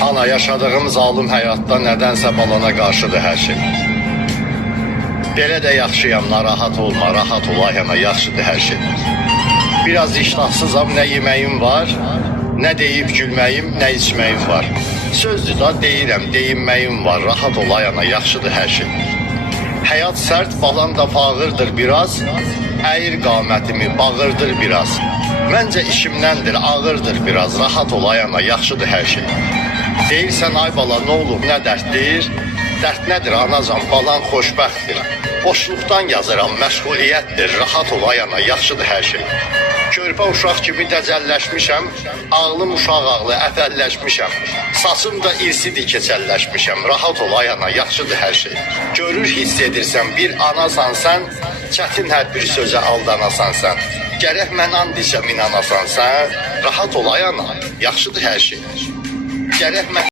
Ana, yaşadığım zalım həyatda nədənsə balana qarşıdır hər şey. Belə də yaxşıyam, narahat olma, rahat ol ay ana, yaxşıdır hər şey. Biraz iştahsızam, nə yeməyim var, nə deyib gülməyim, nə içməyim var. Sözdür da deyirəm, deyinməyim var, rahat ol ay ana, yaxşıdır hər şey. Həyat sərt, balan da fağırdır biraz, əyir qamətimi, bağırdır biraz. Məncə işimdəndir, ağırdır biraz, rahat ol ay ana, yaxşıdır hər şey. Deyirsən ay bala, nə olur, nə dərddir? Dərd nədir anacan, balan xoşbəxtdir. Boşluqdan yazıram, məşğuliyyətdir, rahat ol ay ana, yaxşıdır hər şey. Körpə uşaq kimi dəcəlləşmişəm, ağlım uşaq ağlı əfəlləşmişəm. Saçım da irsidir keçəlləşmişəm, rahat ol ay ana, yaxşıdır hər şey. Görür, hiss edirsən, bir anasan sən, çətin hər bir sözə aldanasan sən. Gərək mən and içəm, inanasan sən, rahat ol ay ana, yaxşıdır hər şey. Gərək mən